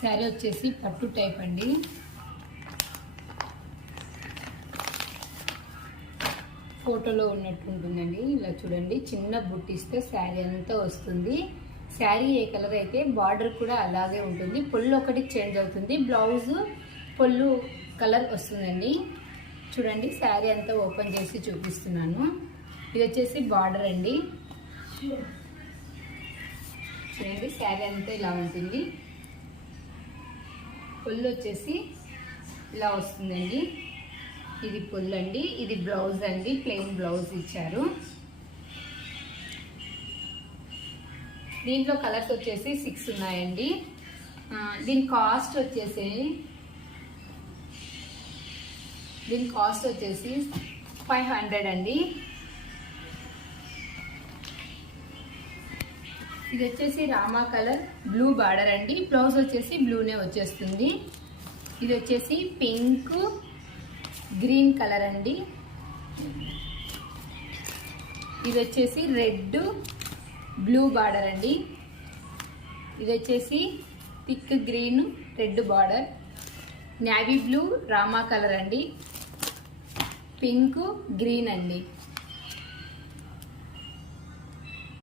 శారీ వచ్చేసి పట్టు టైప్ అండి. ఫోటోలో ఉన్నట్టు ఉంటుందండి. ఇలా చూడండి, చిన్న బుట్టిస్తే శారీ అంతా వస్తుంది. శారీ ఏ కలర్ అయితే బార్డర్ కూడా అలాగే ఉంటుంది. పొల్లు ఒకటి చేంజ్ అవుతుంది, బ్లౌజ్ పొల్లు కలర్ వస్తుందండి. చూడండి, శారీ అంతా ఓపెన్ చేసి చూపిస్తున్నాను. ఇది వచ్చేసి బార్డర్ అండి. చూడండి, శారీ అంతా ఇలా ఉంటుంది. పొల్లు వచ్చేసి ఇలా వస్తుందండి. ఇది పొల్లు అండి, ఇది బ్లౌజ్ అండి. ప్లెయిన్ బ్లౌజ్ ఇచ్చారు. దీంట్లో కలర్స్ వచ్చేసి 6 ఉన్నాయండి. దీని కాస్ట్ వచ్చేసి 500 అండి. ఇది వచ్చేసి రామా కలర్ బ్లూ బార్డర్ అండి. బ్లౌజ్ వచ్చేసి బ్లూనే వచ్చేస్తుంది. ఇది వచ్చేసి పింక్ గ్రీన్ కలర్ అండి. ఇది వచ్చేసి రెడ్ బ్లూ బార్డర్ అండి. ఇది వచ్చేసి thick green red border. Navy blue Rama colour అండి. పింక్ గ్రీన్ అండి.